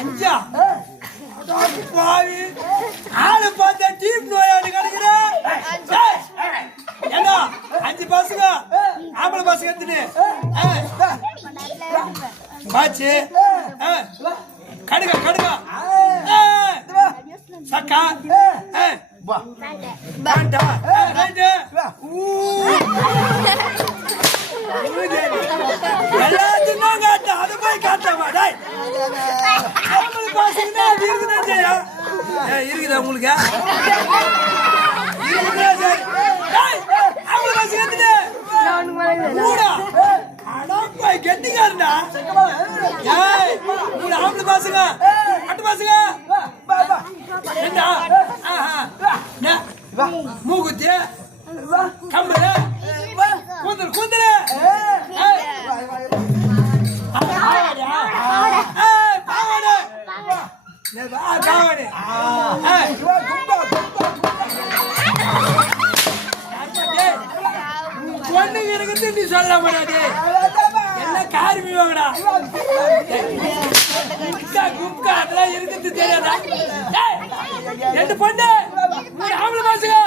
அஞ்சா பாவி ஆளு பார்த்தா டீப் நோயாளி கிடைக்கிறேன். ஏன்னா 5 பசங்க ஆம்பளை பசங்க எத்தனை பாச்சு கடுங்க கடுங்க சக்கா எல்லாத்தையும் காட்ட அதை போய் காட்டமா இருக்குதா உங்களுக்கு கெட்டிக்காருடா ஆம்பளை பாசுங்க அட்டு பாசுங்க மூக்குத்தி கம்பு கூந்தல் கூந்தல் பொண்ணு இருக்குது நீ சொல்ல மாட்டாடி எல்லாம் காரிமி வாங்கடா குப்கா அதெல்லாம் இருக்குது தெரியாதா 2 பொண்ணு ஆம்பளை பாசுங்க